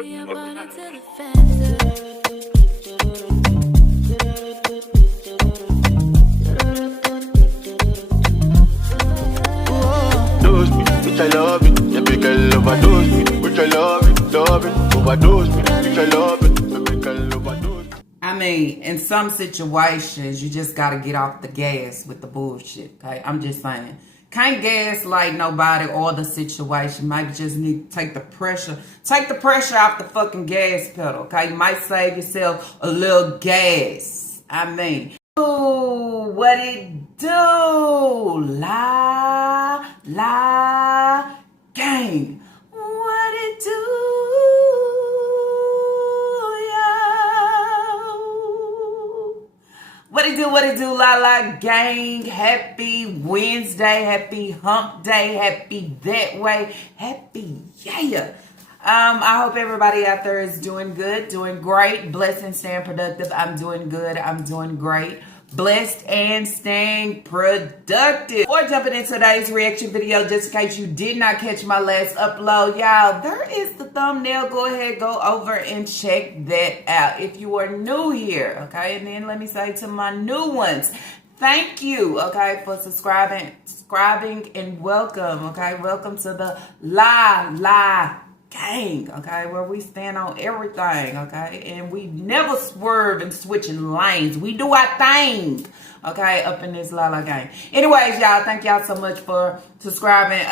Dose me, which I love it. Yeah, big girl overdose me, which I love it. Overdose me, which I love it. Yeah, big girl overdose me. I mean, in some situations, you just gotta get off the gas with the bullshit, okay? I'm just saying. Can't gaslight nobody or the situation. Might just need to take the pressure off the fucking gas pedal, okay? You might save yourself a little gas. I mean, ooh, what it do? La, gang. What it do? What it do, la gang. Happy Wednesday, happy hump day, happy that way, happy yeah. I hope everybody out there is doing good, doing great, blessed and staying productive. I'm doing good, I'm doing great. Blessed and staying productive. Before jumping into today's reaction video, just in case you did not catch my last upload, y'all, there is the thumbnail. Go ahead, go over and check that out if you are new here, okay? And then let me say to my new ones, thank you, okay, for subscribing and welcome, okay? Welcome to the La gang, okay, where we stand on everything, okay, and we never swerve and switching lanes. We do our thing, okay, up in this La gang. Anyways, y'all, thank y'all so much for subscribing.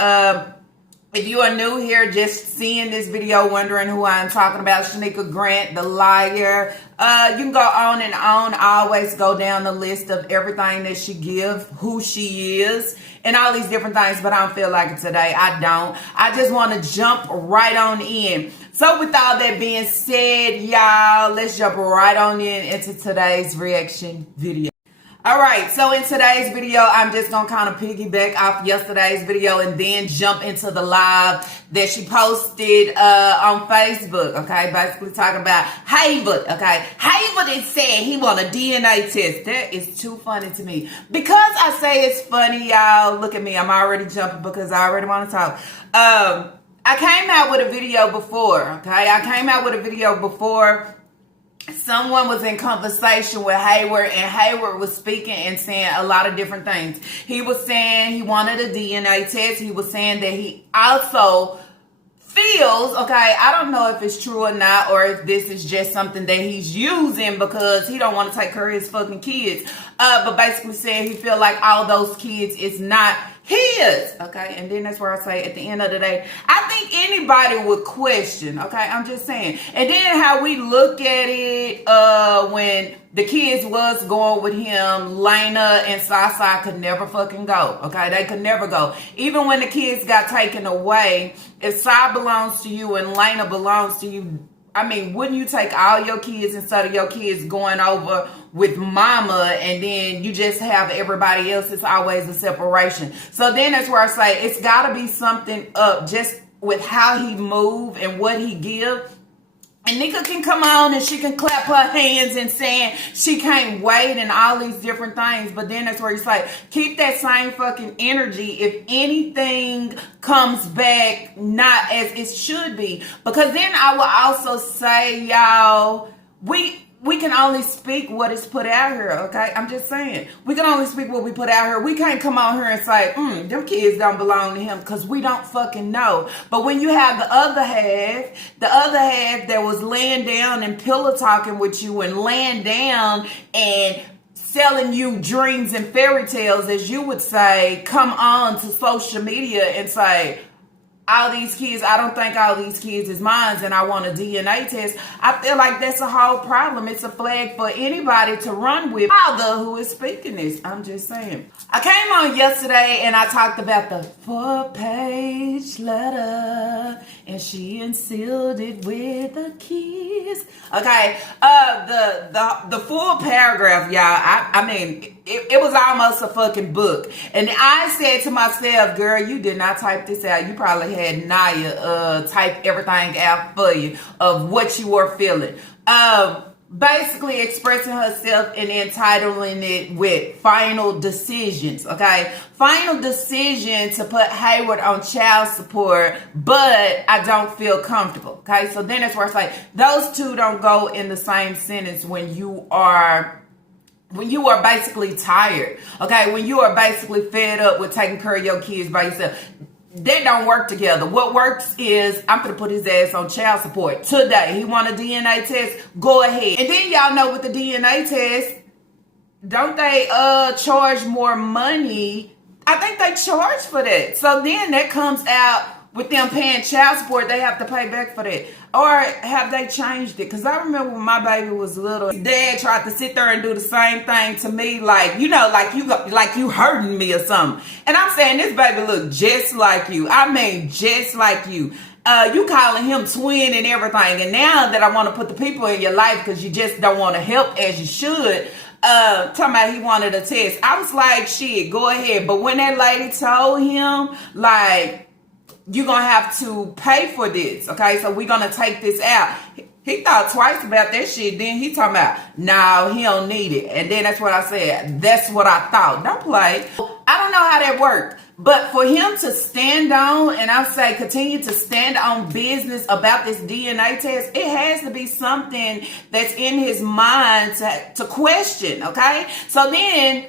If you are new here, just seeing this video, wondering who I'm talking about, Shanika Grant, the liar. You can go on and on. I always go down the list of everything that she gives, who she is, and all these different things, but I don't feel like it today. I don't. I just want to jump right on in. So with all that being said, y'all, let's jump right on into today's reaction video. All right, so in today's video, I'm just going to kind of piggyback off yesterday's video and then jump into the live that she posted on Facebook, okay? Basically talking about Heyward, okay? Heyward is saying he want a DNA test. That is too funny to me. Because I say it's funny, y'all, look at me. I'm already jumping because I already want to talk. I came out with a video before, okay? I came out with a video before. Someone was in conversation with Hayward, and Hayward was speaking and saying a lot of different things. He was saying he wanted a DNA test. He was saying that he also feels, okay, I don't know if it's true or not, or if this is just something that he's using because he don't want to take care of his fucking kids. But basically saying he feel like all those kids is not his, okay? And then that's where I say at the end of the day, I think anybody would question, okay? I'm just saying. And then how we look at it when the kids was going with him, Lena and Sasa could never fucking go, okay? They could never go. Even when the kids got taken away, if Sa belongs to you and Lena belongs to you, I mean, wouldn't you take all your kids instead of your kids going over with mama and then you just have everybody else? It's always a separation. So then that's where I say it's got to be something up just with how he move and what he give. And Nika can come on and she can clap her hands and saying she can't wait and all these different things. But then that's where you say, keep that same fucking energy if anything comes back not as it should be. Because then I will also say, y'all, we can only speak what is put out here, okay? I'm just saying. We can only speak what we put out here. We can't come on here and say, them kids don't belong to him because we don't fucking know. But when you have the other half that was laying down and pillow talking with you and laying down and selling you dreams and fairy tales, as you would say, come on to social media and say, all these kids, I don't think all these kids is mine and I want a DNA test. I feel like that's a whole problem. It's a flag for anybody to run with. Father who is speaking this. I'm just saying. I came on yesterday and I talked about the 4-page letter and she unsealed it with a kiss. Okay, the full paragraph, y'all, I mean, it was almost a fucking book. And I said to myself, girl, you did not type this out. You probably had Naya type everything out for you of what you were feeling. basically expressing herself and entitling it with final decisions, okay? Final decision to put Hayward on child support, but I don't feel comfortable, okay? So then that's where it's like, those two don't go in the same sentence when you are basically tired, okay? When you are basically fed up with taking care of your kids by yourself. They don't work together. What works is, I'm going to put his ass on child support today. He want a DNA test? Go ahead. And then y'all know with the DNA test, don't they charge more money? I think they charge for that. So then that comes out with them paying child support. They have to pay back for that. Or have they changed it? Because I remember when my baby was little, his dad tried to sit there and do the same thing to me, like, you know, like you hurting me or something. And I'm saying, this baby look just like you. I mean, just like you. You calling him twin and everything. And now that I want to put the people in your life because you just don't want to help as you should, talking about he wanted a test. I was like, shit, go ahead. But when that lady told him, like, you're going to have to pay for this, okay? So we're going to take this out. He thought twice about that shit. Then he talking about, no, he don't need it. And then that's what I said. That's what I thought. Don't play. I don't know how that worked. But for him to stand on, and I say continue to stand on business about this DNA test, it has to be something that's in his mind to question, okay? So then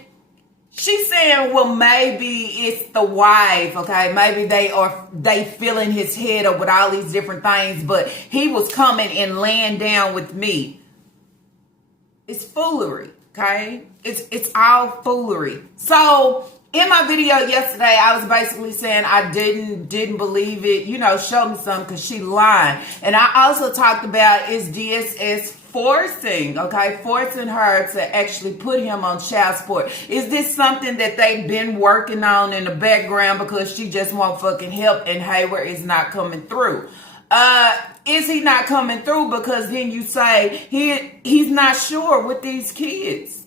she's saying, well, maybe it's the wife, okay? Maybe they filling his head up with all these different things, but he was coming and laying down with me. It's foolery, okay? It's all foolery. So in my video yesterday, I was basically saying I didn't believe it. You know, show me something because she lying. And I also talked about, is DSS forcing her to actually put him on child support? Is this something that they've been working on in the background because she just won't fucking help and Hayward is not coming through? Is he not coming through because then you say he's not sure with these kids?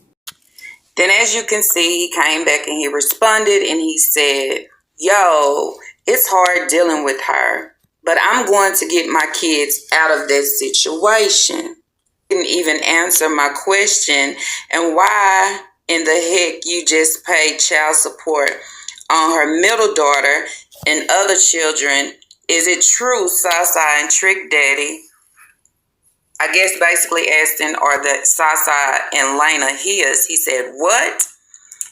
Then as you can see, he came back and he responded and he said, yo, it's hard dealing with her, but I'm going to get my kids out of that situation. Didn't even answer my question, and why in the heck you just paid child support on her middle daughter and other children? Is it true, Sasa and Trick Daddy? I guess basically asking, are the Sasa and Lena his? He said, what?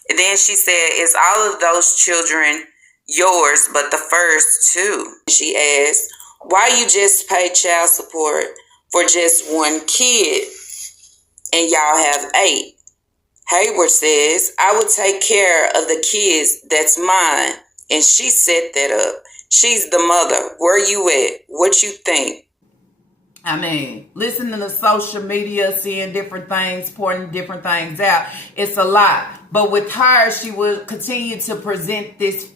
And then she said, is all of those children yours but the first two? She asked, why you just pay child support for just one kid and y'all have 8? Heyward says, I would take care of the kids, that's mine. And she set that up. She's the mother. Where you at? What you think? I mean, listening to social media, seeing different things, pointing different things out, it's a lot. But with her, she will continue to present this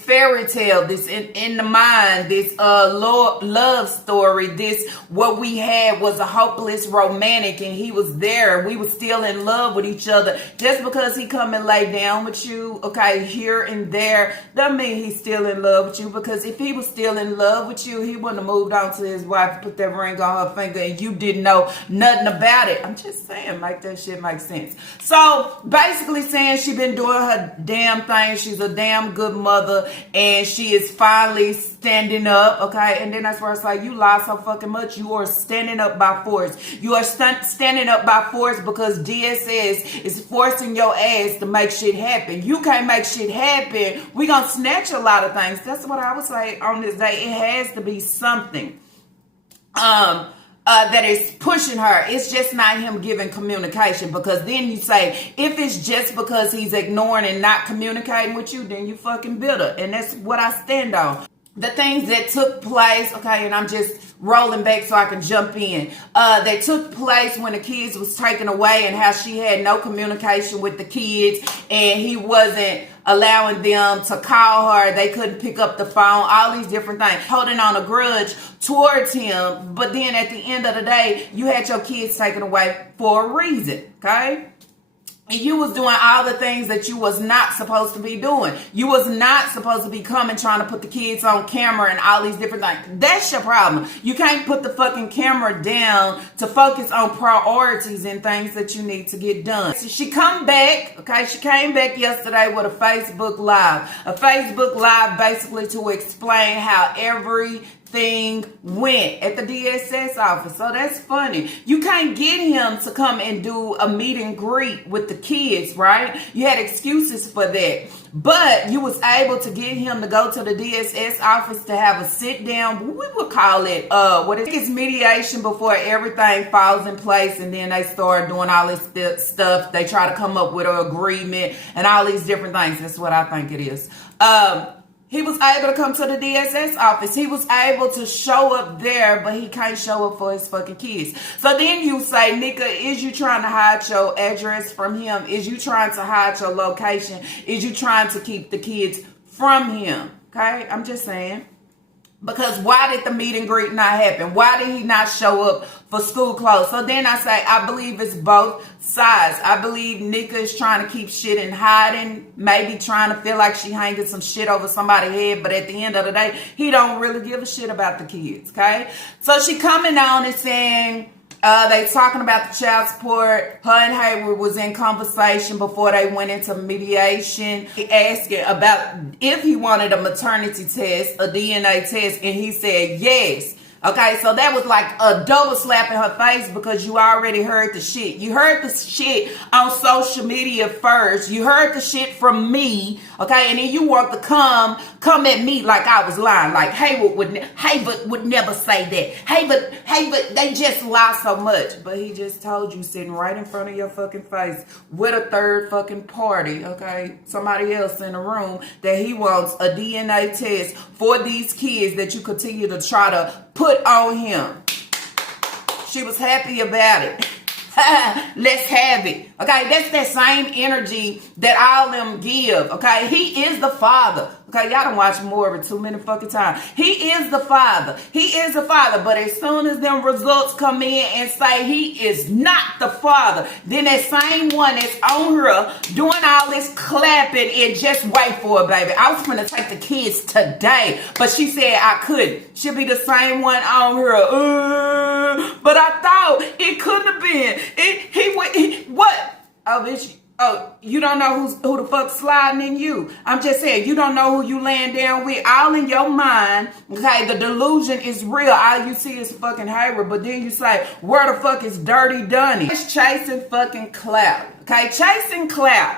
fairy tale, this in the mind, this love story, this what we had was a hopeless romantic and he was there. We were still in love with each other. Just because he come and lay down with you, okay, here and there, doesn't mean he's still in love with you, because if he was still in love with you, he wouldn't have moved on to his wife, put that ring on her finger, and you didn't know nothing about it. I'm just saying, make that shit make sense. So basically saying she been doing her damn thing. She's a damn good mother. And she is finally standing up, okay? And then that's where it's like, you lie so fucking much. You are standing up by force. You are standing up by force because DSS is forcing your ass to make shit happen. You can't make shit happen. We gonna snatch a lot of things. That's what I would say on this day. It has to be something that is pushing her. It's just not him giving communication, because then you say, if it's just because he's ignoring and not communicating with you, then you fucking bitter. And that's what I stand on. The things that took place, okay, and I'm just rolling back so I can jump in. That took place when the kids was taken away, and how she had no communication with the kids and he wasn't allowing them to call her. They couldn't pick up the phone, all these different things. Holding on a grudge towards him. But then at the end of the day, you had your kids taken away for a reason, okay? And you was doing all the things that you was not supposed to be doing. You was not supposed to be coming trying to put the kids on camera and all these different things. That's your problem. You can't put the fucking camera down to focus on priorities and things that you need to get done. So she come back, okay? She came back yesterday with a Facebook Live. A Facebook Live basically to explain how everything went at the DSS office. So that's funny. You can't get him to come and do a meet and greet with the kids, right? You had excuses for that. But you was able to get him to go to the DSS office to have a sit down. We would call it it's mediation before everything falls in place, and then they start doing all this stuff. They try to come up with an agreement and all these different things. That's what I think it is. He was able to come to the DSS office. He was able to show up there, but he can't show up for his fucking kids. So then you say, Nika, is you trying to hide your address from him? Is you trying to hide your location? Is you trying to keep the kids from him? Okay, I'm just saying. Because why did the meet and greet not happen? Why did he not show up for school clothes? So then I say, I believe it's both sides. I believe Nika is trying to keep shit in hiding, maybe trying to feel like she hanging some shit over somebody's head, but at the end of the day, he don't really give a shit about the kids, okay? So she coming on and saying, they talking about the child support. Her and Hayward was in conversation before they went into mediation. He asked about if he wanted a maternity test, a DNA test, and he said yes. Okay, so that was like a double slap in her face because you already heard the shit. You heard the shit on social media first. You heard the shit from me, okay? And then you want to come at me like I was lying. Like Hayward would never say that. Hayward, they just lie so much. But he just told you sitting right in front of your fucking face with a third fucking party, okay? Somebody else in the room that he wants a DNA test for these kids that you continue to try to put on him. She was happy about it. Let's have it. Okay, that's that same energy that all them give. Okay, he is the father. Okay, y'all done watch more of it too many fucking times. He is the father. He is the father. But as soon as them results come in and say he is not the father, then that same one that's on her doing all this clapping and just wait for it, baby. I was gonna take the kids today, but she said I couldn't. She'll be the same one on her. But I thought it couldn't have been. What? Oh, bitch. Oh, you don't know who the fuck sliding in you. I'm just saying, you don't know who you laying down with. All in your mind, okay, the delusion is real. All you see is fucking Heyward. But then you say, where the fuck is Dirty Donnie? It's chasing fucking clout. Okay, chasing clout.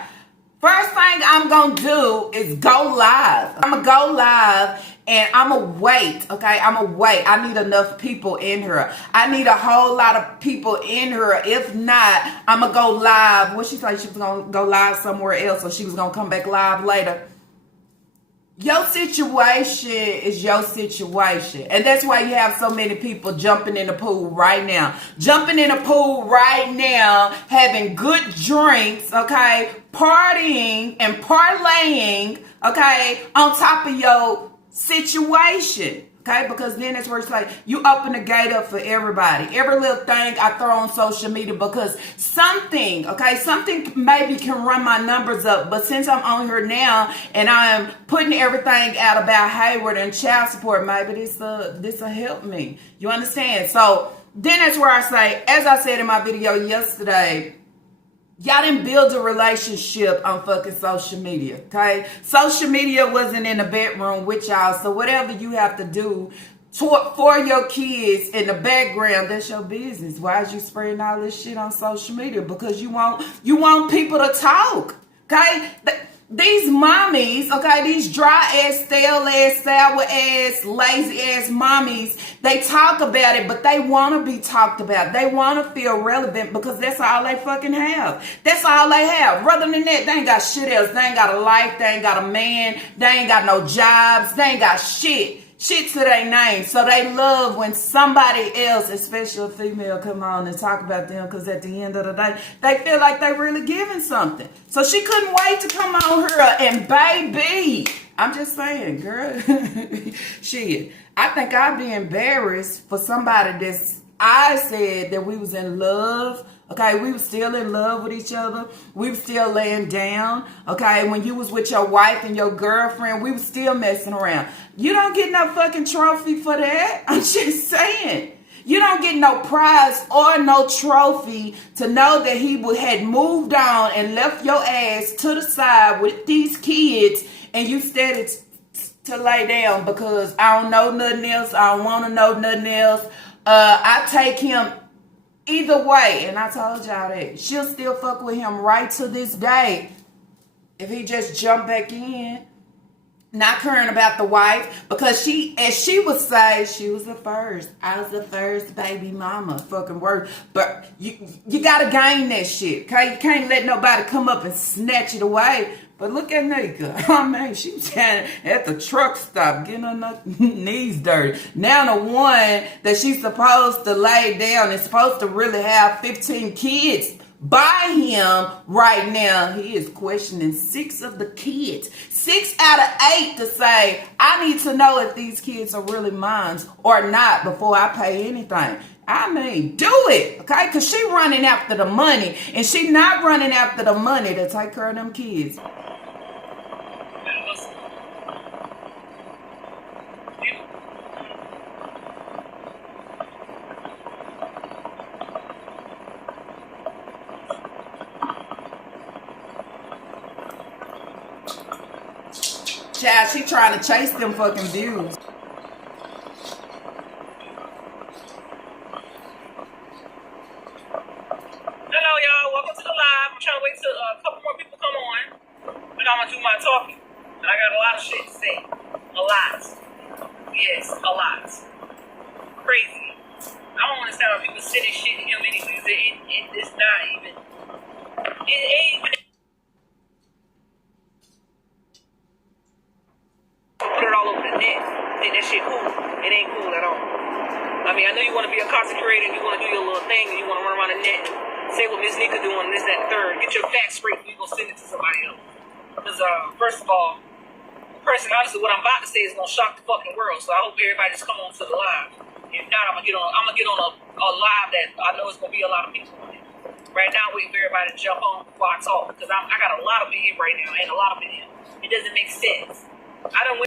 First thing I'm going to do is go live. I'm going to go live and I'm going to wait, okay? I'm going to wait. I need enough people in here. I need a whole lot of people in here. If not, I'm going to go live. What she said, she was going to go live somewhere else, or she was going to come back live later. Your situation is your situation. And that's why you have so many people jumping in the pool right now. Jumping in the pool right now, having good drinks, okay? Partying and parlaying, okay? On top of your situation. Okay, because then that's where it's like you open the gate up for everybody. Every little thing I throw on social media because something maybe can run my numbers up. But since I'm on here now and I'm putting everything out about Hayward and child support, maybe this'll help me. You understand? So then that's where I say, as I said in my video yesterday, y'all didn't build a relationship on fucking social media, okay? Social media wasn't in the bedroom with y'all, so whatever you have to do for your kids in the background, that's your business. Why is you spreading all this shit on social media? Because you want people to talk, okay? These mommies, okay, these dry ass, stale ass, sour ass, lazy ass mommies, they talk about it, but they want to be talked about. They want to feel relevant because that's all they fucking have. That's all they have. Rather than that, they ain't got shit else. They ain't got a life. They ain't got a man. They ain't got no jobs. They ain't got shit to their name. So they love when somebody else, especially a female, come on and talk about them because at the end of the day, they feel like they really giving something. So she couldn't wait to come on her and baby. I'm just saying, girl. Shit. I think I'd be embarrassed for somebody I said that we was in love, Okay, we were still in love with each other. We were still laying down. Okay, when you was with your wife and your girlfriend, we were still messing around. You don't get no fucking trophy for that. I'm just saying. You don't get no prize or no trophy to know that he had moved on and left your ass to the side with these kids, and you started to lay down because I don't know nothing else. I don't want to know nothing else. I take him either way, and I told y'all that. She'll still fuck with him right to this day if he just jump back in. Not caring about the wife, because she, as she would say, she was the first. I was the first baby mama. Fucking word. But you gotta gain that shit, okay? You can't let nobody come up and snatch it away. But look at Nika. Oh man, she was standing at the truck stop getting her knees dirty. Now the one that she's supposed to lay down is supposed to really have 15 kids by him right now. He is questioning 6 of the kids. 6 out of 8 to say, I need to know if these kids are really mine or not before I pay anything. I mean, do it, okay? Because she running after the money, and she not running after the money to take care of them kids. Child, she trying to chase them fucking views. Hello, y'all. Welcome to the live. I'm trying to wait till a couple more people come on. And I'm going to do my talking. And I got a lot of shit to say. A lot. Yes, a lot. Crazy. I don't understand why people sending shit to him anyways. It's not even. It ain't even. Put it all over the net. Think that shit cool. It ain't cool at all. I mean, I know you want to be a content creator and you want to do your little thing and you want to run around the net and say what Miss Nika doing, this, that, and third. Get your facts straight before you go send it to somebody else. Because, first of all, honestly, what I'm about to say is going to shock the fucking world. So I hope everybody just come on to the live. If not, I'm gonna get on a live that I know it's going to be a lot of people on it. Right now, I'm waiting for everybody to jump on before I talk. Because I got a lot of video right now and a lot of video. It doesn't make sense. I don't.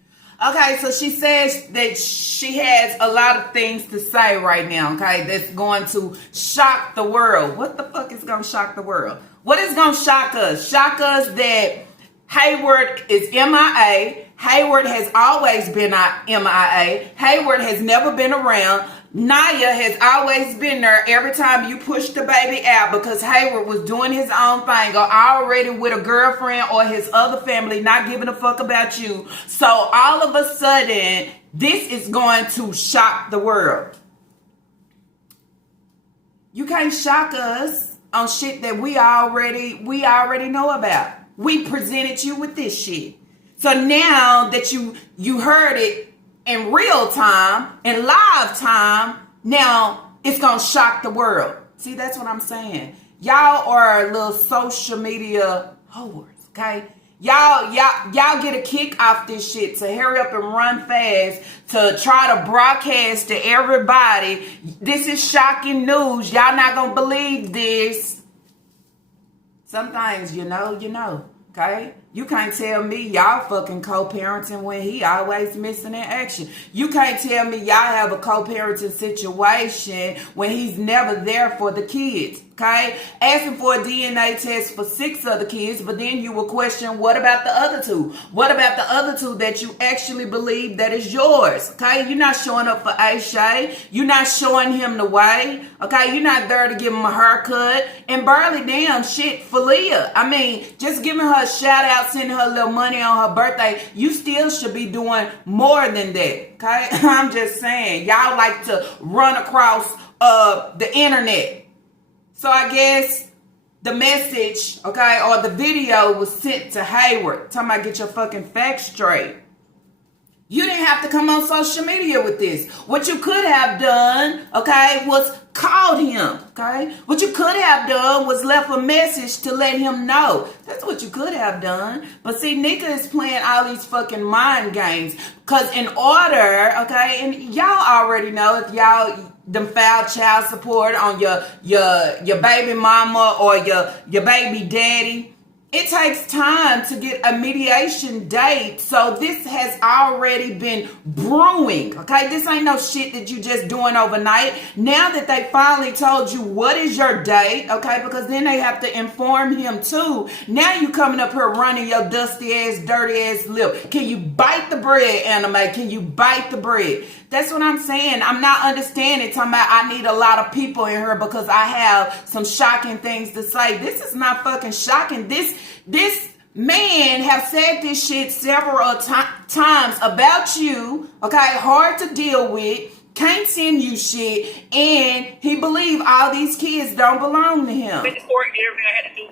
Okay, so she says that she has a lot of things to say right now, okay, that's going to shock the world. What the fuck is going to shock the world? What is going to shock us? Shock us that Hayward is MIA. Hayward has always been MIA. Hayward has never been around. Naya has always been there every time you push the baby out because Hayward was doing his own thing or already with a girlfriend or his other family, not giving a fuck about you. So all of a sudden, this is going to shock the world. You can't shock us on shit that we already know about. We presented you with this shit. So now that you heard it in real time, in live time, now it's gonna shock the world. See, that's what I'm saying. Y'all are little social media whores, okay? Y'all get a kick off this shit to hurry up and run fast to try to broadcast to everybody. This is shocking news. Y'all not gonna believe this. Some things you know, okay? You can't tell me y'all fucking co-parenting when he always missing in action. You can't tell me y'all have a co-parenting situation when he's never there for the kids, okay? Asking for a DNA test for 6 of the kids, but then you will question, what about the other 2? What about the other 2 that you actually believe that is yours, okay? You're not showing up for Ashay. You're not showing him the way, okay? You're not there to give him a haircut. And barely damn shit for Leah. I mean, just giving her a shout out, sending her a little money on her birthday, you still should be doing more than that, okay? I'm just saying, y'all like to run across the internet. So I guess the message, okay, or the video was sent to Hayward, talking about get your fucking facts straight. You didn't have to come on social media with this. What you could have done, okay, was called him. Okay? What you could have done was left a message to let him know. That's what you could have done. But see, Nika is playing all these fucking mind games. Because in order, okay, and y'all already know if y'all them filed child support on your baby mama or your baby daddy, it takes time to get a mediation date. So this has already been brewing, okay? This ain't no shit that you just doing overnight. Now that they finally told you what is your date, okay? Because then they have to inform him too. Now you coming up here running your dusty ass, dirty ass lip. Can you bite the bread, Anime? Can you bite the bread? That's what I'm saying. I'm not understanding. Talking about I need a lot of people in here because I have some shocking things to say. This is not fucking shocking. This man have said this shit several times about you. Okay, hard to deal with. Can't send you shit, and he believe all these kids don't belong to him. Went to court, did everything I had to do.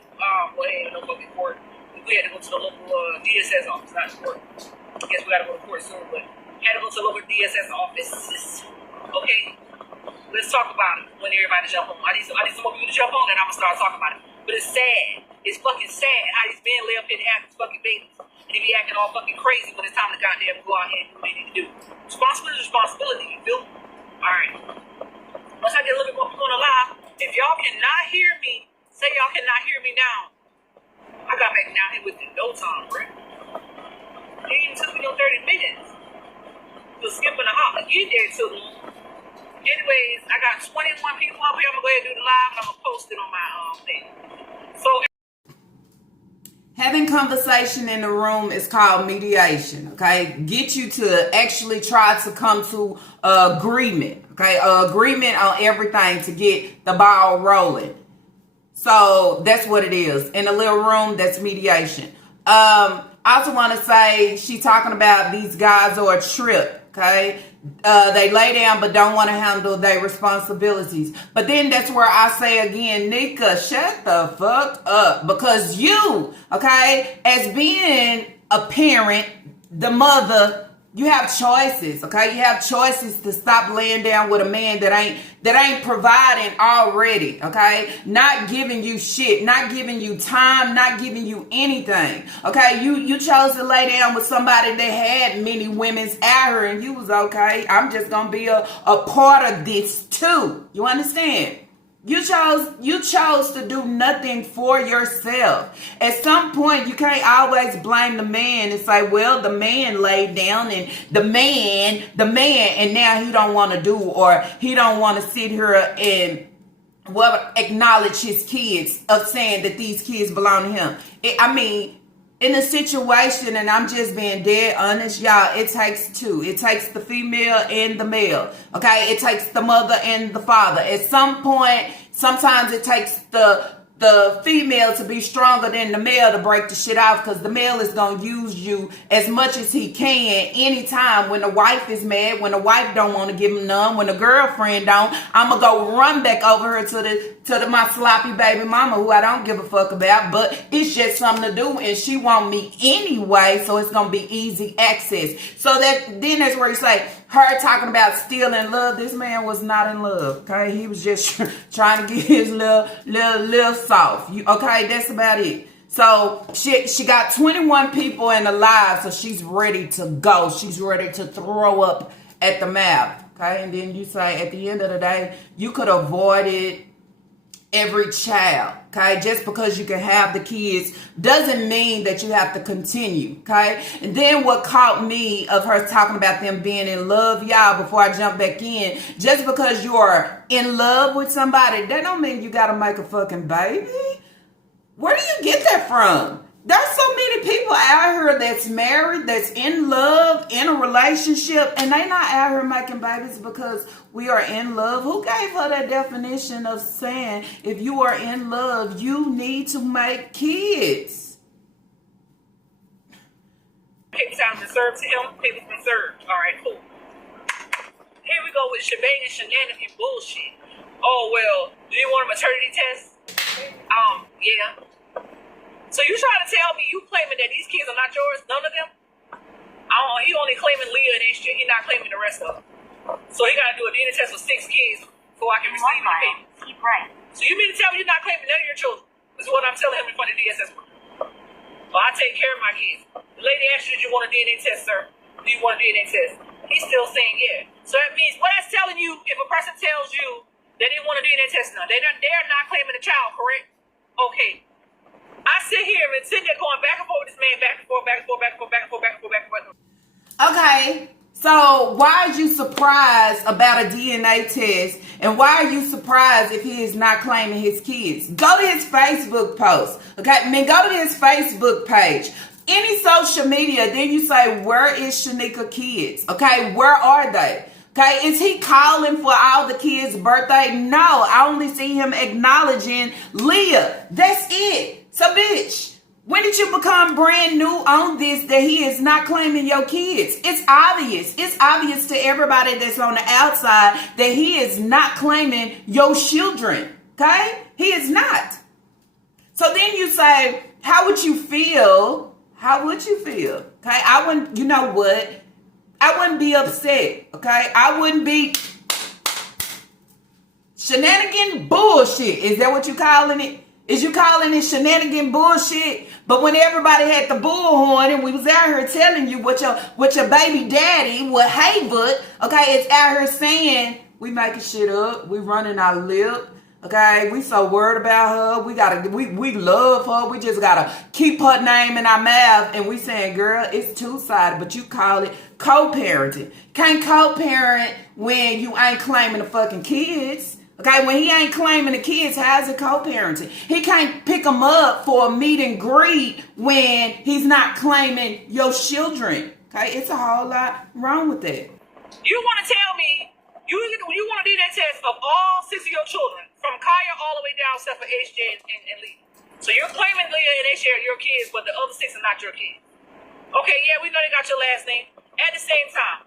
Well, ain't no fucking court. We had to go to the local DSS office, not court. I guess we gotta go to court soon, but had to go to the local DSS offices. Okay, let's talk about it when everybody jump on. I need some more people to jump on, and I'm gonna start talking about it. But it's sad. It's fucking sad how these men lay up here and have these fucking babies, and they be acting all fucking crazy when it's time to goddamn go out here and do what they need to do. Responsibility is responsibility. You feel? All right. Once I get a little bit more people on the live, if y'all cannot hear me, say y'all cannot hear me now. I got back down here within no time, bro. It even took me no 30 minutes. To skip and a hop. You there too long. Anyways, I got 21 people up here. I'm gonna go ahead and do the live, and I'm gonna post it on my thing. So having conversation in the room is called mediation, okay? Get you to actually try to come to agreement, okay? Agreement on everything to get the ball rolling. So that's what it is. In a little room, that's mediation. I also want to say she talking about these guys are a trip. Okay, they lay down but don't want to handle their responsibilities. But then that's where I say again, Nika, shut the fuck up. Because you, okay, as being a parent, the mother, you have choices, okay? You have choices to stop laying down with a man that ain't providing already, okay? Not giving you shit, not giving you time, not giving you anything, okay? You chose to lay down with somebody that had many women's out here and you was okay. I'm just gonna be a part of this too. You understand? You chose to do nothing for yourself. At some point, you can't always blame the man and say, well, the man laid down and the man, and now he don't want to do, or he don't want to sit here and acknowledge his kids of saying that these kids belong to him. In a situation, and I'm just being dead honest, y'all, it takes two. It takes the female and the male, okay? It takes the mother and the father. At some point, sometimes it takes the female to be stronger than the male to break the shit off, because the male is going to use you as much as he can anytime. When the wife is mad, when the wife don't want to give him none, when the girlfriend don't, I'm going to go run back over her to my sloppy baby mama, who I don't give a fuck about, but it's just something to do, and she want me anyway, so it's going to be easy access. So then that's where you say, her talking about still in love. This man was not in love, okay? He was just trying to get his little soft. Okay, that's about it. So she got 21 people in the live, so she's ready to go. She's ready to throw up at the mouth, okay? And then you say, at the end of the day, you could avoid it. Every child, okay? Just because you can have the kids doesn't mean that you have to continue, okay? And then what caught me of her talking about them being in love, y'all, before I jump back in, just because you are in love with somebody, that don't mean you gotta make a fucking baby. Where do you get that from? There's so many people out here that's married, that's in love, in a relationship, and they not out here making babies because we are in love. Who gave her that definition of saying if you are in love, you need to make kids? paper time been served to him. Paper's been served. All right, cool. Here we go with shebang and shenanigan bullshit. Oh, well, do you want a maternity test? Yeah. So you trying to tell me you claiming that these kids are not yours? None of them? He only claiming Leah and Extra. He not claiming the rest of them. So he got to do a DNA test for 6 kids before I can receive the payment. Keep right. So you mean to tell me you're not claiming none of your children? This is what I'm telling him in front of DSS. Well, I take care of my kids. The lady asked you, did you want a DNA test, sir? Do you want a DNA test? He's still saying yeah. So that means, what that's telling you, if a person tells you they didn't want a DNA test done, they're not claiming the child, correct? Okay. I sit here and sit there going back and forth with this man, back and forth, back and forth, back and forth, back and forth, back and forth, back and forth. Okay, so why are you surprised about a DNA test, and why are you surprised if he is not claiming his kids? Go to his Facebook post, okay? I mean, go to his Facebook page. Any social media, then you say, where is Shanika kids? Okay, where are they? Okay, is he calling for all the kids' birthday? No, I only see him acknowledging Leah. That's it. So, bitch, when did you become brand new on this that he is not claiming your kids? It's obvious. It's obvious to everybody that's on the outside that he is not claiming your children. Okay? He is not. So then you say, how would you feel? How would you feel? Okay? I wouldn't, you know what? I wouldn't be upset. Okay? I wouldn't be shenanigan bullshit. Is that what you calling it? Is you calling it shenanigan bullshit? But when everybody had the bullhorn and we was out here telling you what your baby daddy, what Heyward, okay, is out here saying, we making shit up, we running our lip, okay, we so worried about her, we love her, we just gotta keep her name in our mouth, and we saying, girl, it's two-sided, but you call it co-parenting. Can't co-parent when you ain't claiming the fucking kids. Okay, when he ain't claiming the kids, how's it co-parenting? He can't pick them up for a meet and greet when he's not claiming your children. Okay, it's a whole lot wrong with that. You want to tell me you want to do that test of all 6 of your children, from Kaya all the way down except for HJ and Lee. So you're claiming Leah and HJ are your kids, but the other 6 are not your kids. Okay, yeah, we know they got your last name. At the same time,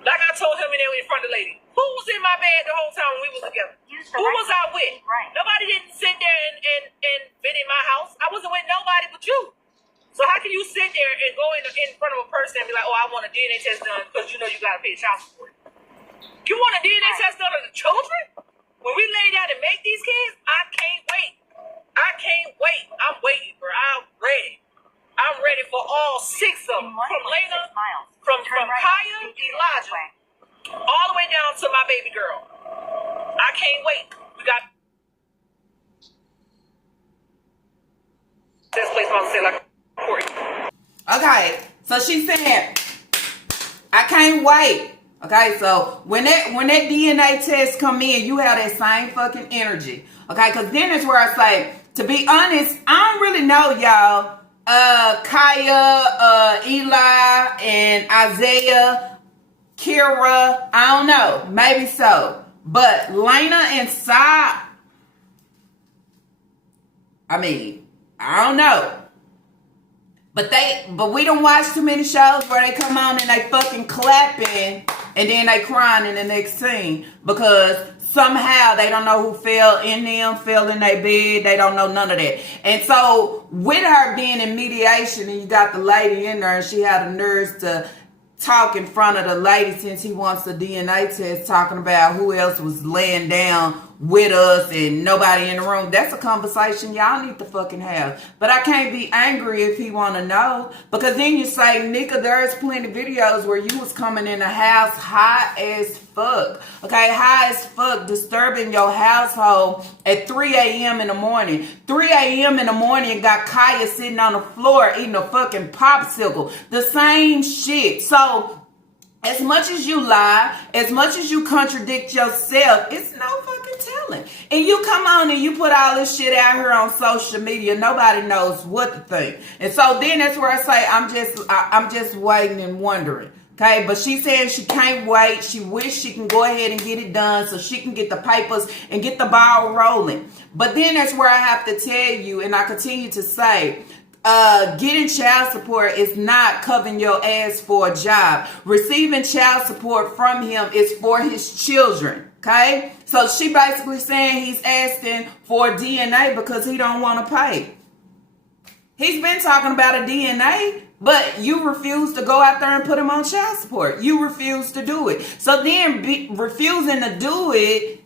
like I told him in front of the lady, who was in my bed the whole time when we was together? Who was I with? Right. Nobody didn't sit there and been in my house. I wasn't with nobody but you. So how can you sit there and go in front of a person and be like, oh, I want a DNA test done because you know you got to pay child support? You want a DNA test done on the children? When we lay down and make these kids, I can't wait. I can't wait. I'm waiting, bro. I'm ready. I'm ready for all 6 of them. From Lena, from Kaya, Elijah, all the way down to my baby girl. I can't wait. We got this place I'm say like Okay, so she said, I can't wait. Okay, so when that DNA test come in, you have that same fucking energy. Okay, because then it's where I say, to be honest, I don't really know, y'all. Kaya, Eli, and Isaiah, Kira, I don't know. Maybe so. But Lena and Sai, I mean, I don't know. But we don't watch too many shows where they come on and they fucking clapping and then they crying in the next scene because somehow they don't know who fell in their bed. They don't know none of that. And so with her being in mediation and you got the lady in there and she had the nerves to talk in front of the lady since he wants the DNA test, talking about who else was laying down with us and nobody in the room. That's a conversation y'all need to fucking have. But I can't be angry if he want to know, because then you say, Nika, there's plenty of videos where you was coming in the house high as fuck. Okay, high as fuck, disturbing your household at 3 a.m. in the morning. 3 a.m. in the morning, got Kaya sitting on the floor eating a fucking popsicle. The same shit. So as much as you lie, as much as you contradict yourself, it's no fucking telling. And you come on and you put all this shit out here on social media, nobody knows what to think. And so then that's where I say I'm just waiting and wondering. Okay, but she said she can't wait. She wish she can go ahead and get it done so she can get the papers and get the ball rolling. But then that's where I have to tell you, and I continue to say, getting child support is not covering your ass for a job. Receiving child support from him is for his children. Okay, so she basically saying he's asking for DNA because he don't want to pay. He's been talking about a DNA, but you refuse to go out there and put him on child support. You refuse to do it. So then refusing to do it,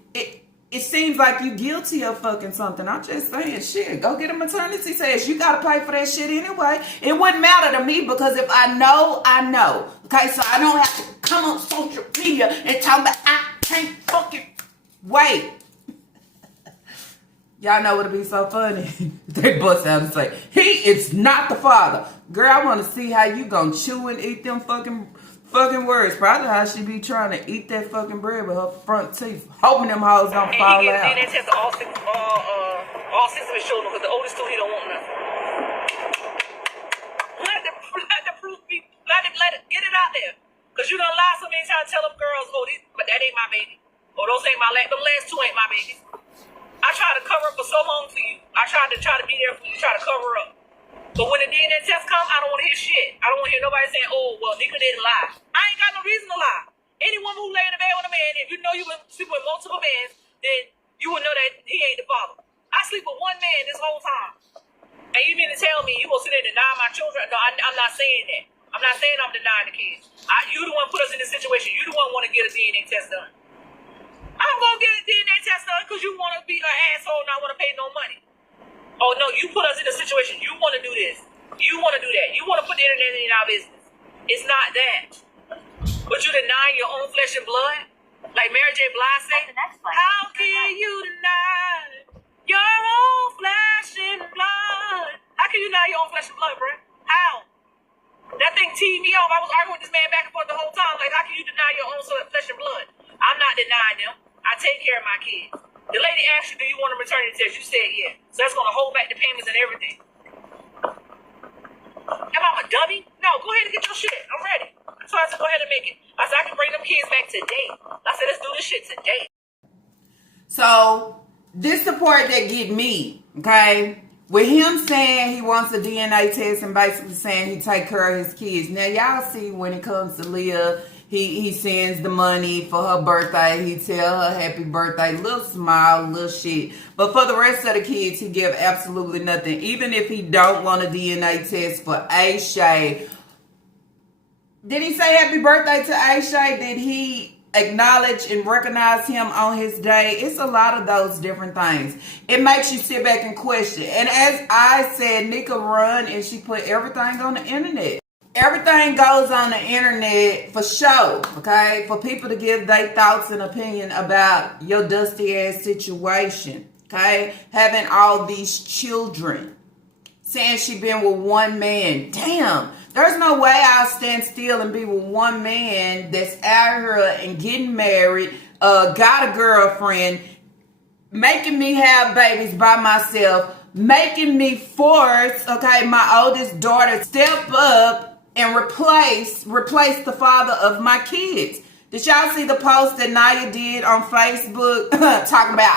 it seems like you guilty of fucking something. I'm just saying, shit, go get a maternity test. You gotta pay for that shit anyway. It wouldn't matter to me because if I know, I know. Okay, so I don't have to come on social media and talk about I can't fucking wait. Y'all know what'd be so funny? They bust out and say, he is not the father. Girl, I want to see how you gonna chew and eat them fucking words. Probably how she be trying to eat that fucking bread with her front teeth, hoping them hoes don't fall out. And he gets all six of his children, because the oldest two, he don't want nothing. Let the proof be, let it, get it out there. Because you done lie so many times, tell them girls, oh, but that ain't my baby. Or those ain't them last two ain't my babies. I tried to cover up for so long for you. I tried to be there for you, try to cover up. But when the DNA test comes, I don't want to hear shit. I don't want to hear nobody saying, oh, well, Nika didn't lie. I ain't got no reason to lie. Any woman who lay in the bed with a man, if you know you been sleeping with multiple men, then you would know that he ain't the father. I sleep with one man this whole time. And you mean to tell me you gonna sit there and deny my children? No, I'm not saying that. I'm not saying I'm denying the kids. You the one put us in this situation. You the one want to get a DNA test done. I'm gonna get a DNA test done because you want to be an asshole and not want to pay no money. Oh no, you put us in a situation. You want to do this. You want to do that. You want to put the internet in our business. It's not that. But you denying your own flesh and blood, like Mary J. Blige said. How can you deny your own flesh and blood? How can you deny your own flesh and blood, bro? How? That thing teed me off. I was arguing with this man back and forth the whole time. Like, how can you deny your own flesh and blood? I'm not denying them. I take care of my kids. The lady asked you, do you want a maternity test? You said yeah. So that's going to hold back the payments and everything. Am I a dummy? No, go ahead and get your shit. I'm ready. So I said, go ahead and make it. I said, I can bring them kids back today. I said, let's do this shit today. So, this the part that get me, okay? With him saying he wants a DNA test and basically saying he take care of his kids. Now, y'all see when it comes to Leah, he sends the money for her birthday. He tell her happy birthday, little smile, little shit. But for the rest of the kids, he give absolutely nothing. Even if he don't want a DNA test for Ashay. Did he say happy birthday to Ashay? Did he acknowledge and recognize him on his day? It's a lot of those different things. It makes you sit back and question. And as I said, Nika run and she put everything on the internet. Everything goes on the internet for show, okay? For people to give their thoughts and opinion about your dusty ass situation, okay? Having all these children. Saying she been with one man. Damn, there's no way I'll stand still and be with one man that's out here and getting married, got a girlfriend, making me have babies by myself, making me force, okay, my oldest daughter step up and replace the father of my kids. Did y'all see the post that Naya did on Facebook talking about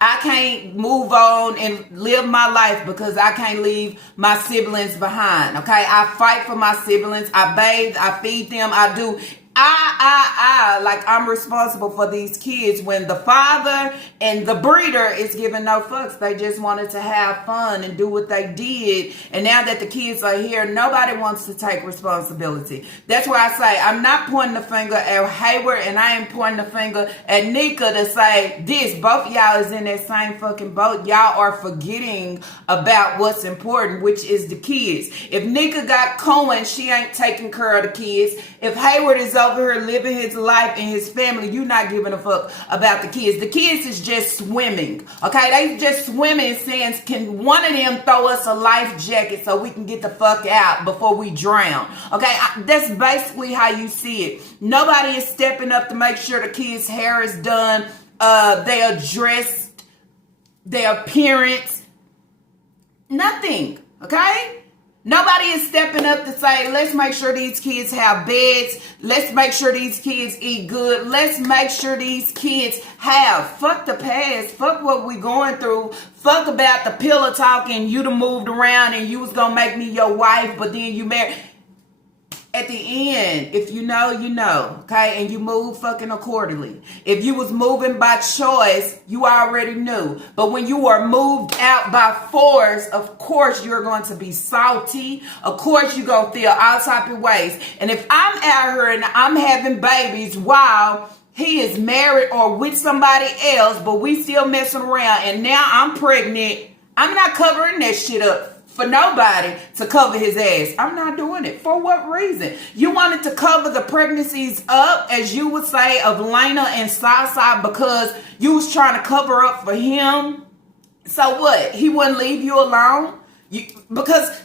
I can't move on and live my life because I can't leave my siblings behind. Okay, I fight for my siblings. I bathe, I feed them, I do. Like I'm responsible for these kids when the father and the breeder is giving no fucks. They just wanted to have fun and do what they did. And now that the kids are here, nobody wants to take responsibility. That's why I say I'm not pointing the finger at Hayward and I ain't pointing the finger at Nika to say this. Both of y'all is in that same fucking boat. Y'all are forgetting about what's important, which is the kids. If Nika got Cohen, she ain't taking care of the kids. If Hayward is over here living his life and his family, you not giving a fuck about the kids. The kids is just swimming. Okay, they just swimming saying, can one of them throw us a life jacket so we can get the fuck out before we drown? Okay, that's basically how you see it. Nobody is stepping up to make sure the kids' hair is done, they are dressed, their appearance, nothing. Okay? Nobody is stepping up to say, let's make sure these kids have beds. Let's make sure these kids eat good. Let's make sure these kids have. Fuck the past. Fuck what we going through. Fuck about the pillow talk and you done moved around and you was going to make me your wife, but then you married. At the end, if you know, you know, okay? And you move fucking accordingly. If you was moving by choice, you already knew. But when you are moved out by force, of course you're going to be salty. Of course you're going to feel all type of ways. And if I'm out here and I'm having babies while he is married or with somebody else, but we still messing around, and now I'm pregnant, I'm not covering that shit up for nobody to cover his ass. I'm not doing it. For what reason? You wanted to cover the pregnancies up, as you would say, of Lena and Sasa, because you was trying to cover up for him. So what? He wouldn't leave you alone?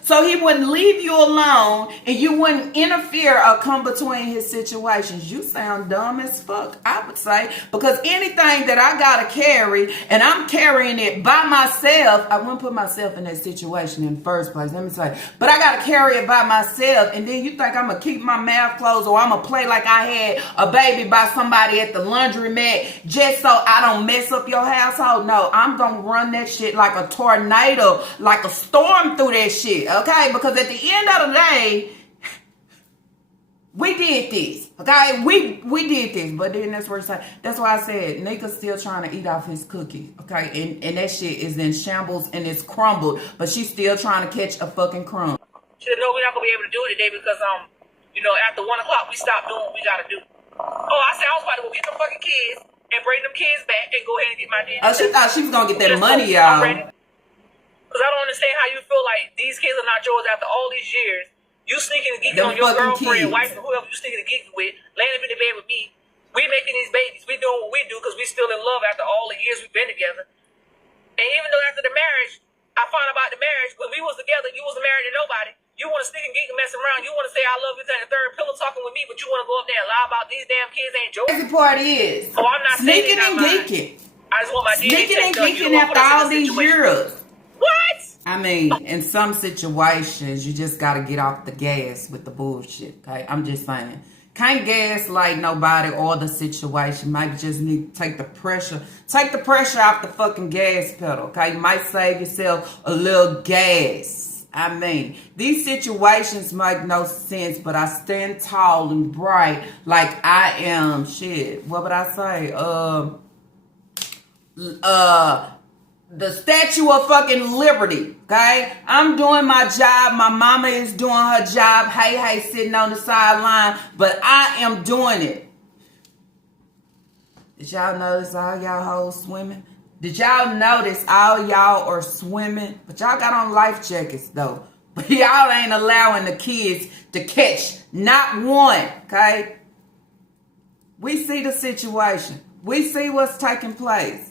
So he wouldn't leave you alone, and you wouldn't interfere or come between his situations. You sound dumb as fuck, I would say, because anything that I gotta carry and I'm carrying it by myself, I wouldn't put myself in that situation in the first place. Let me say, but I gotta carry it by myself, and then you think I'm gonna keep my mouth closed, or I'm gonna play like I had a baby by somebody at the laundromat just so I don't mess up your household? No, I'm gonna run that shit like a tornado, like a storm through that shit, okay? Because at the end of the day, we did this, okay? We did this, but then that's why I said Nika's still trying to eat off his cookie, okay? And that shit is in shambles and it's crumbled, but she's still trying to catch a fucking crumb. She said, no, we're not gonna be able to do it today because after 1 o'clock we stopped doing what we gotta do. Oh, I said I was about to go get them fucking kids and bring them kids back and go ahead and get my dinner. Oh, she thought she was gonna get that money, y'all. Because I don't understand how you feel like these kids are not yours after all these years. You sneaking and geeking on your girlfriend, wife, or whoever you sneaking and geeking with, laying up in the bed with me. We making these babies. We doing what we do because we still in love after all the years we've been together. And even though after the marriage, I found about the marriage, when we was together, you wasn't married to nobody. You want to sneak and geek and mess around. You want to say I love you to the third pillow talking with me, but you want to go up there and lie about these damn kids ain't yours. The part is, I'm not sneaking and geeking. I just want my sneaking and geeking after all these years. What? I mean, in some situations, you just got to get off the gas with the bullshit, okay? I'm just saying. Can't gaslight nobody or the situation. Maybe just need to take the pressure off the fucking gas pedal, okay? You might save yourself a little gas. I mean, these situations make no sense, but I stand tall and bright like I am. Shit, what would I say? The Statue of fucking Liberty, okay? I'm doing my job. My mama is doing her job. Hey, sitting on the sideline, but I am doing it. Did y'all notice all y'all hoes swimming? Did y'all notice all y'all are swimming? But y'all got on life jackets, though. But y'all ain't allowing the kids to catch not one, okay? We see the situation. We see what's taking place.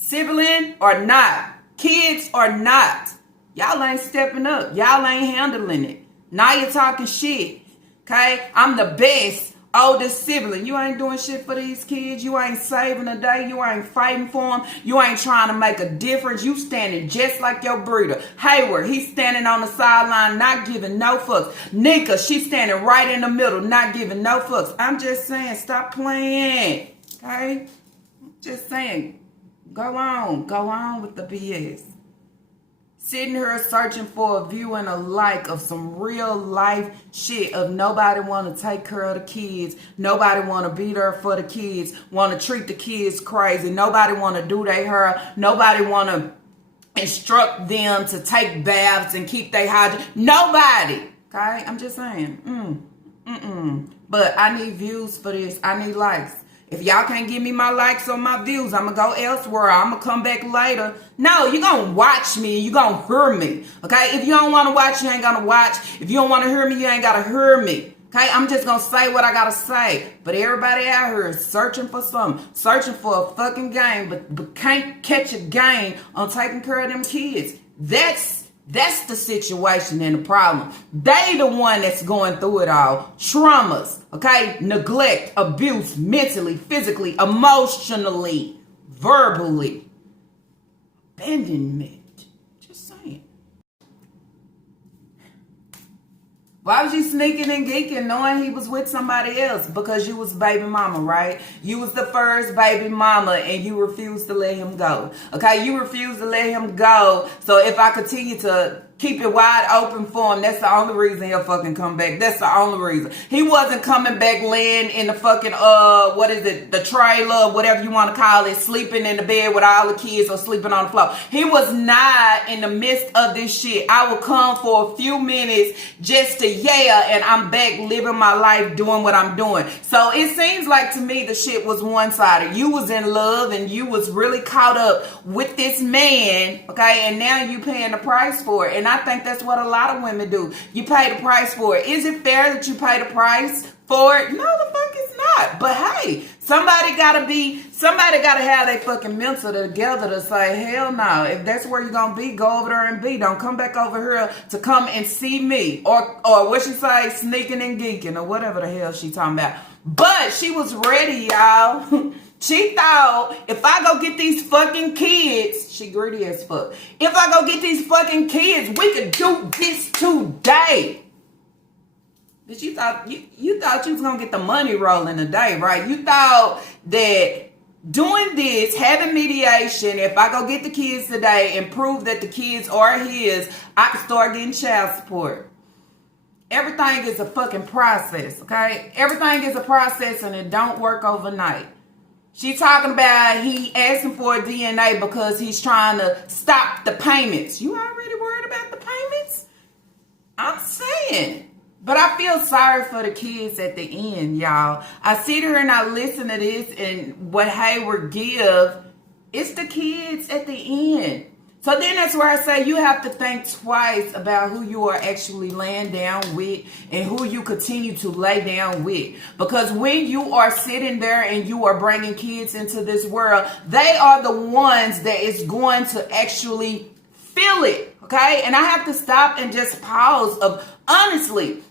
Sibling or not, kids or not, y'all ain't stepping up. Y'all ain't handling it. Now you're talking shit, okay? I'm the best oldest sibling. You ain't doing shit for these kids. You ain't saving a day. You ain't fighting for them. You ain't trying to make a difference. You standing just like your breeder. Heyward, he's standing on the sideline, not giving no fucks. Nika, she's standing right in the middle, not giving no fucks. I'm just saying, stop playing, okay? Just saying. Go on with the BS. Sitting here searching for a view and a like of some real life shit of nobody want to take care of the kids. Nobody want to be there for the kids. Want to treat the kids crazy. Nobody want to do their hair. Nobody want to instruct them to take baths and keep their hygiene. Nobody. Okay? I'm just saying. But I need views for this. I need likes. If y'all can't give me my likes or my views, I'm going to go elsewhere. I'm going to come back later. No, you're going to watch me. You're going to hear me. Okay? If you don't want to watch, you ain't going to watch. If you don't want to hear me, you ain't got to hear me. Okay? I'm just going to say what I got to say. But everybody out here is searching for something. Searching for a fucking game. But can't catch a game on taking care of them kids. That's the situation and the problem. They the one that's going through it all. Traumas, okay? Neglect, abuse, mentally, physically, emotionally, verbally. Abandonment. Just saying. Why was you sneaking and geeking knowing he was with somebody else? Because you was baby mama, right? You was the first baby mama and you refused to let him go. Okay, you refused to let him go. So if I continue to keep it wide open for him. That's the only reason he'll fucking come back. That's the only reason. He wasn't coming back laying in the fucking, the trailer, whatever you want to call it, sleeping in the bed with all the kids or sleeping on the floor. He was not in the midst of this shit. I will come for a few minutes just to and I'm back living my life doing what I'm doing. So it seems like to me the shit was one-sided. You was in love and you was really caught up with this man, okay, and now you paying the price for it. And I think that's what a lot of women do. You pay the price for it. Is it fair that you pay the price for it? No, the fuck it's not. But hey, somebody gotta have their fucking mental together to say, hell no. If that's where you're gonna be, go over there and be. Don't come back over here to come and see me. Or what she say, sneaking and geeking, or whatever the hell she talking about. But she was ready, y'all. She thought, if I go get these fucking kids, she greedy as fuck. If I go get these fucking kids, we could do this today. But you thought you was gonna get the money rolling today, right? You thought that doing this, having mediation, if I go get the kids today and prove that the kids are his, I can start getting child support. Everything is a fucking process, okay? Everything is a process and it don't work overnight. She talking about he asking for a DNA because he's trying to stop the payments. You already worried about the payments? I'm saying. But I feel sorry for the kids at the end, y'all. I sit here and I listen to this and what Hayward give, it's the kids at the end. So then that's where I say you have to think twice about who you are actually laying down with and who you continue to lay down with. Because when you are sitting there and you are bringing kids into this world, they are the ones that is going to actually feel it, okay? And I have to stop and just pause of, honestly,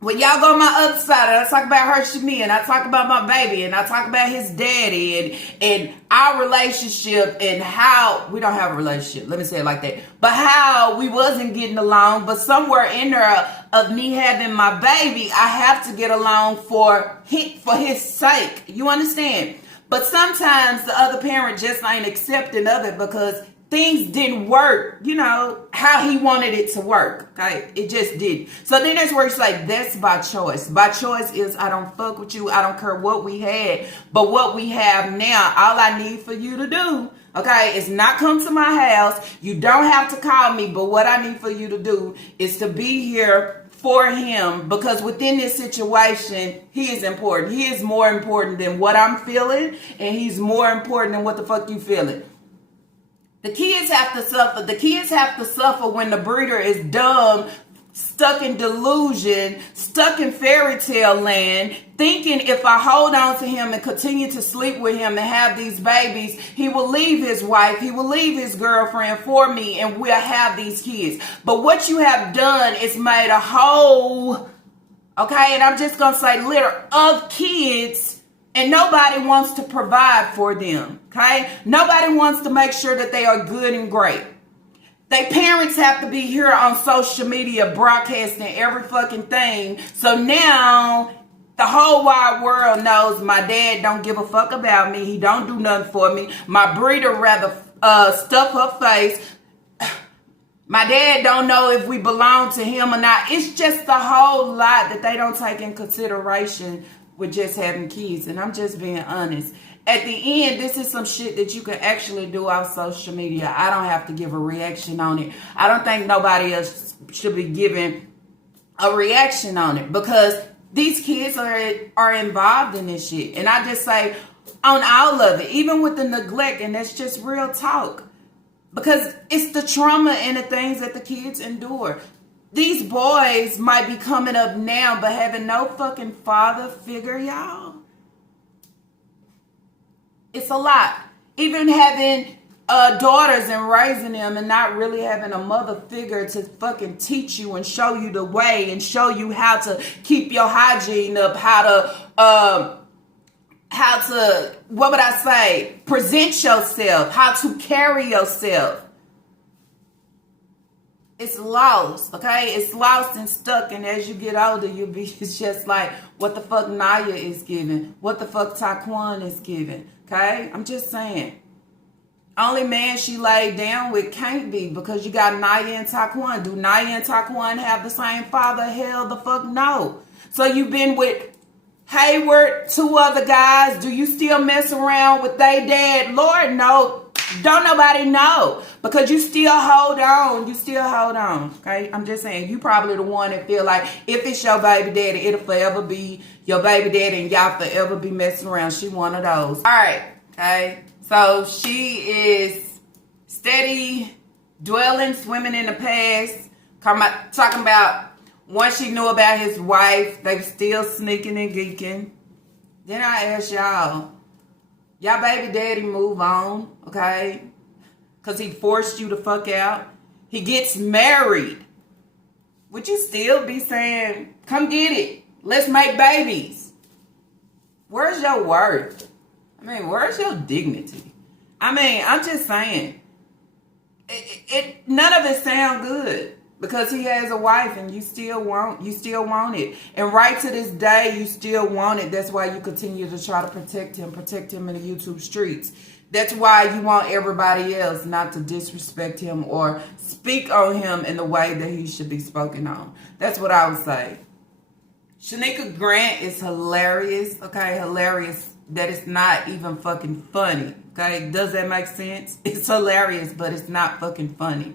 when y'all go on my other side, and I talk about her, Shami, and I talk about my baby, and I talk about his daddy, and our relationship, and how we don't have a relationship. Let me say it like that. But how we wasn't getting along, but somewhere in there of me having my baby, I have to get along for his sake. You understand? But sometimes the other parent just ain't accepting of it because things didn't work, you know, how he wanted it to work, okay? It just didn't. So then that's where it's like, that's by choice. By choice is I don't fuck with you. I don't care what we had. But what we have now, all I need for you to do, okay, is not come to my house. You don't have to call me. But what I need for you to do is to be here for him, because within this situation, he is important. He is more important than what I'm feeling, and he's more important than what the fuck you feeling. The kids have to suffer. The kids have to suffer when the breeder is dumb, stuck in delusion, stuck in fairy tale land, thinking if I hold on to him and continue to sleep with him and have these babies, he will leave his wife, he will leave his girlfriend for me, and we'll have these kids. But what you have done is made a whole, okay, and I'm just going to say litter of kids, and nobody wants to provide for them, okay? Nobody wants to make sure that they are good and great. Their parents have to be here on social media broadcasting every fucking thing. So now the whole wide world knows my dad don't give a fuck about me. He don't do nothing for me. My breeder rather stuff her face. My dad don't know if we belong to him or not. It's just a whole lot that they don't take in consideration with just having kids. And I'm just being honest. At the end, this is some shit that you can actually do off social media. I don't have to give a reaction on it. I don't think nobody else should be giving a reaction on it, because these kids are involved in this shit. And I just say on all of it, even with the neglect, and that's just real talk, because it's the trauma and the things that the kids endure. These boys might be coming up now, but having no fucking father figure, y'all. It's a lot. Even having daughters and raising them and not really having a mother figure to fucking teach you and show you the way and show you how to keep your hygiene up, how to, what would I say, present yourself, how to carry yourself. It's lost, okay? It's lost and stuck, and as you get older, it's just like what the fuck Naya is giving, what the fuck Taquan is giving, okay? I'm just saying. Only man she laid down with can't be, because you got Naya and Taquan. Do Naya and Taquan have the same father? Hell the fuck no. So you been with Hayward, 2 other guys. Do you still mess around with they dad? Lord, no. Don't nobody know, because you still hold on. You still hold on. Okay, I'm just saying, you probably the one that feel like if it's your baby daddy, it'll forever be your baby daddy and y'all forever be messing around. She one of those. All right. Okay. So she is steady dwelling, swimming in the past, talking about once she knew about his wife, they were still sneaking and geeking. Then I ask y'all baby daddy move on, okay? Because he forced you to fuck out. He gets married. Would you still be saying, come get it, let's make babies? Where's your worth? I mean, where's your dignity? I mean, I'm just saying, none of it sound good, because he has a wife and you still want it. And right to this day, you still want it. That's why you continue to try to protect him in the YouTube streets. That's why you want everybody else not to disrespect him or speak on him in the way that he should be spoken on. That's what I would say. Shanika Grant is hilarious, okay? Hilarious. That it's not even fucking funny, okay? Does that make sense? It's hilarious, but it's not fucking funny.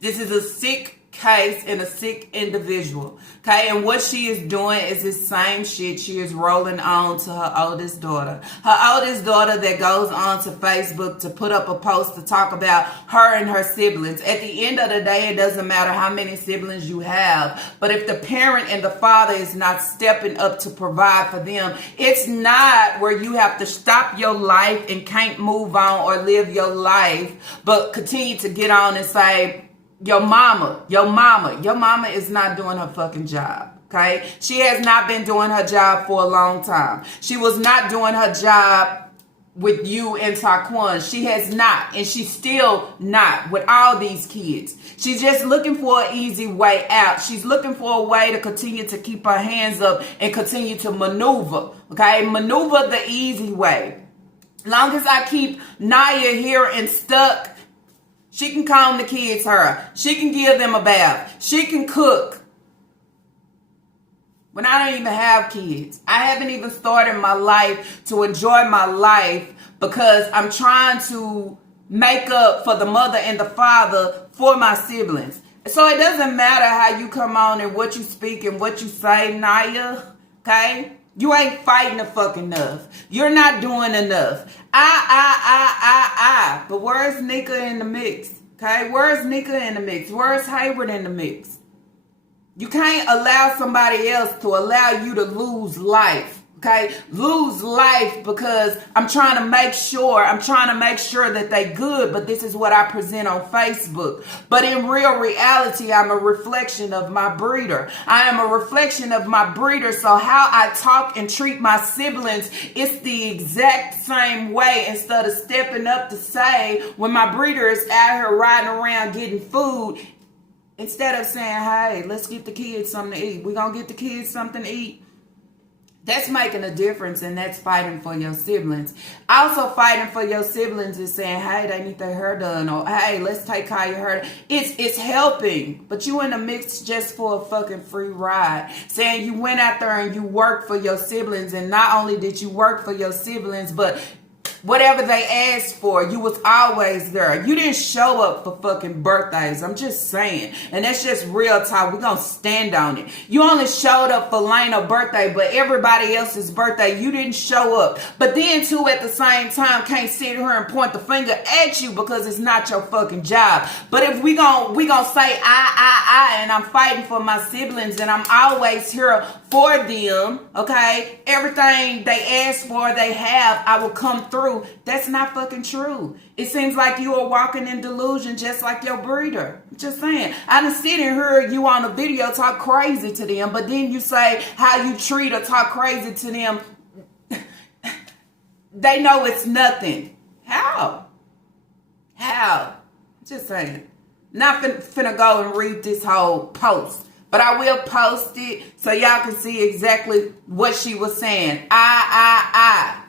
This is a sick case and a sick individual, okay? And what she is doing is the same shit she is rolling on to her oldest daughter. Her oldest daughter that goes on to Facebook to put up a post to talk about her and her siblings. At the end of the day, it doesn't matter how many siblings you have, but if the parent and the father is not stepping up to provide for them, it's not where you have to stop your life and can't move on or live your life, but continue to get on and say, your mama is not doing her fucking job, okay? She has not been doing her job for a long time. She was not doing her job with you and Taquan. She has not, and she's still not with all these kids. She's just looking for an easy way out. She's looking for a way to continue to keep her hands up and continue to maneuver, okay? Maneuver the easy way. Long as I keep Naya here and stuck, she can comb the kids' hair. She can give them a bath. She can cook. When I don't even have kids. I haven't even started my life to enjoy my life, because I'm trying to make up for the mother and the father for my siblings. So it doesn't matter how you come on and what you speak and what you say, Naya, okay? You ain't fighting the fucking enough. You're not doing enough. But where's Nika in the mix? Okay, where's Nika in the mix? Where's Hayward in the mix? You can't allow somebody else to allow you to lose life. Okay, lose life because I'm trying to make sure that they good, but this is what I present on Facebook. But in real reality, I'm a reflection of my breeder. I am a reflection of my breeder, so how I talk and treat my siblings, it's the exact same way. Instead of stepping up to say, when my breeder is out here riding around getting food, instead of saying, hey, let's get the kids something to eat. We're going to get the kids something to eat. That's making a difference, and that's fighting for your siblings. Also fighting for your siblings is saying, hey, they need their hair done, or hey, let's take Kaya hair. It's helping, but you in the mix just for a fucking free ride. Saying you went out there and you worked for your siblings, and not only did you work for your siblings, but whatever they asked for, you was always there. You didn't show up for fucking birthdays. I'm just saying. And that's just real talk. We're going to stand on it. You only showed up for Lena's birthday, but everybody else's birthday, you didn't show up. But then, too, at the same time, can't sit here and point the finger at you because it's not your fucking job. But if we gonna say I, and I'm fighting for my siblings, and I'm always here for them, okay? Everything they ask for, they have, I will come through. That's not fucking true. It seems like you are walking in delusion just like your breeder. Just saying. I done sit and heard you on a video talk crazy to them, but then you say how you treat or talk crazy to them. They know it's nothing. How? Just saying. Not finna go and read this whole post, but I will post it so y'all can see exactly what she was saying. I.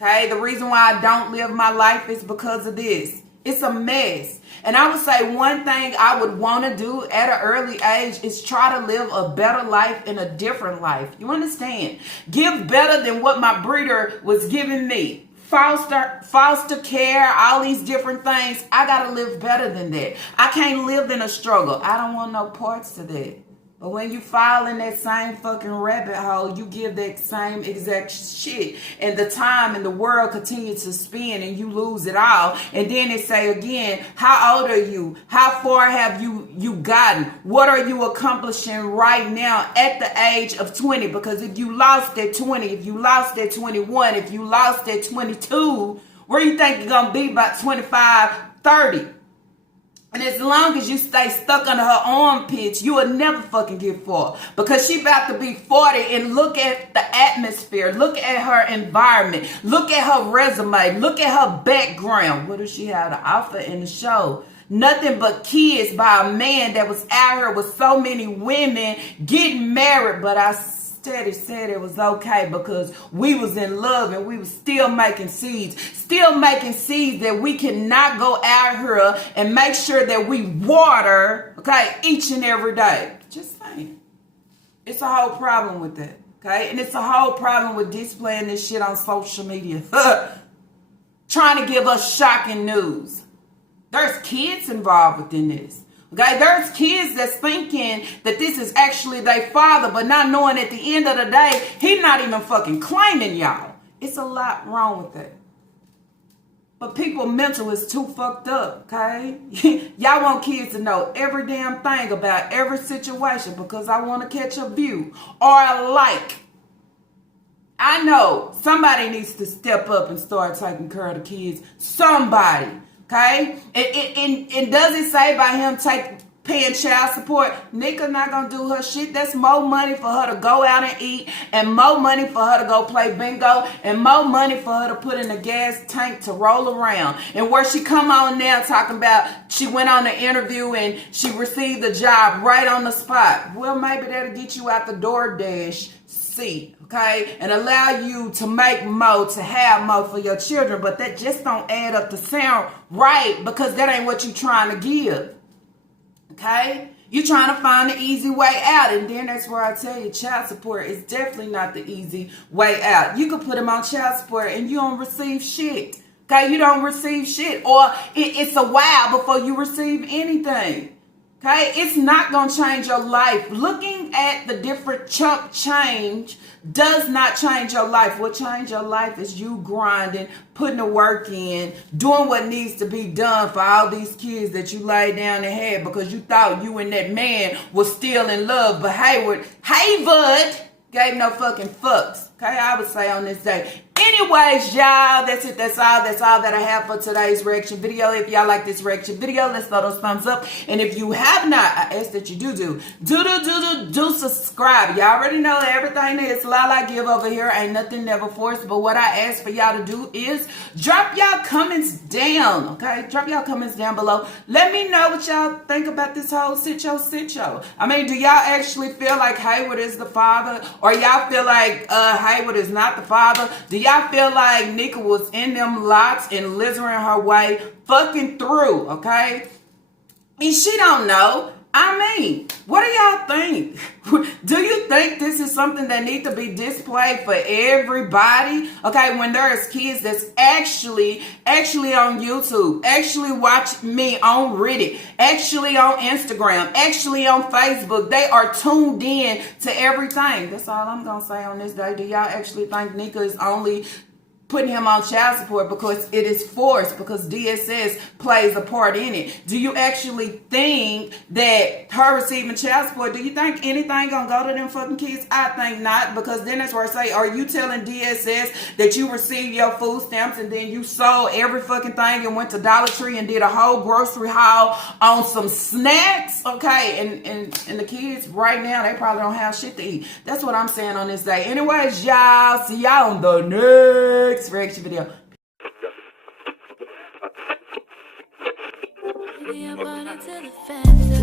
Okay, the reason why I don't live my life is because of this. It's a mess. And I would say one thing I would want to do at an early age is try to live a better life and a different life. You understand? Give better than what my breeder was giving me. Foster care, all these different things. I got to live better than that. I can't live in a struggle. I don't want no parts to that. But when you fall in that same fucking rabbit hole, you give that same exact shit. And the time and the world continues to spin and you lose it all. And then they say again, how old are you? How far have you gotten? What are you accomplishing right now at the age of 20? Because if you lost at 20, if you lost at 21, if you lost at 22, where you think you're going to be by 25, 30? And as long as you stay stuck under her armpits, you will never fucking get far. Because she about to be 40 and look at the atmosphere. Look at her environment. Look at her resume. Look at her background. What does she have to offer in the show? Nothing but kids by a man that was out here with so many women getting married. But I steady said it was okay because we was in love and we was still making seeds that we cannot go out here and make sure that we water, okay, each and every day. Just saying. It's a whole problem with that, okay? And it's a whole problem with displaying this shit on social media. Trying to give us shocking news. There's kids involved within this. Okay, there's kids that's thinking that this is actually their father, but not knowing at the end of the day, he's not even fucking claiming y'all. It's a lot wrong with that. But people mental is too fucked up, okay? Y'all want kids to know every damn thing about every situation because I want to catch a view or a like. I know somebody needs to step up and start taking care of the kids. Somebody. Okay, and does it say by him paying child support? Nika not gonna do her shit. That's more money for her to go out and eat, and more money for her to go play bingo, and more money for her to put in a gas tank to roll around. And where she come on now talking about she went on the interview and she received the job right on the spot. Well, maybe that'll get you out the DoorDash seat, okay, and allow you to make more, to have more for your children, but that just don't add up to sound right because that ain't what you trying to give, okay? You're trying to find the easy way out, and then that's where I tell you child support is definitely not the easy way out. You can put them on child support and you don't receive shit, okay? You don't receive shit, or it's a while before you receive anything. Okay, it's not going to change your life. Looking at the different chunk change does not change your life. What change your life is you grinding, putting the work in, doing what needs to be done for all these kids that you laid down and had because you thought you and that man was still in love. But Hayward gave no fucking fucks. Okay, I would say on this day. Anyways, y'all, that's it. That's all that I have for today's reaction video. If y'all like this reaction video, let's throw those thumbs up. And if you have not, I ask that you do subscribe. Y'all already know everything is I give over here ain't nothing never forced. But what I ask for y'all to do is drop y'all comments down. Okay, drop y'all comments down below. Let me know what y'all think about this whole sit-yo. I mean, do y'all actually feel like Hayward is the father, or y'all feel like Hayward is not the father? Do y'all feel like Nika was in them lots and lizarding her way fucking through, okay? And she don't know. I mean, what do y'all think? Do you think this is something that needs to be displayed for everybody? Okay, when there's kids that's actually on YouTube, actually watch me on Reddit, actually on Instagram, actually on Facebook. They are tuned in to everything. That's all I'm going to say on this day. Do y'all actually think Nika is only putting him on child support because it is forced, because DSS plays a part in it? Do you actually think that her receiving child support, do you think anything gonna go to them fucking kids? I think not, because then that's where I say, are you telling DSS that you received your food stamps and then you sold every fucking thing and went to Dollar Tree and did a whole grocery haul on some snacks? Okay, and the kids right now, they probably don't have shit to eat. That's what I'm saying on this day. Anyways, y'all, see y'all on the next reaction video. Body to the fence.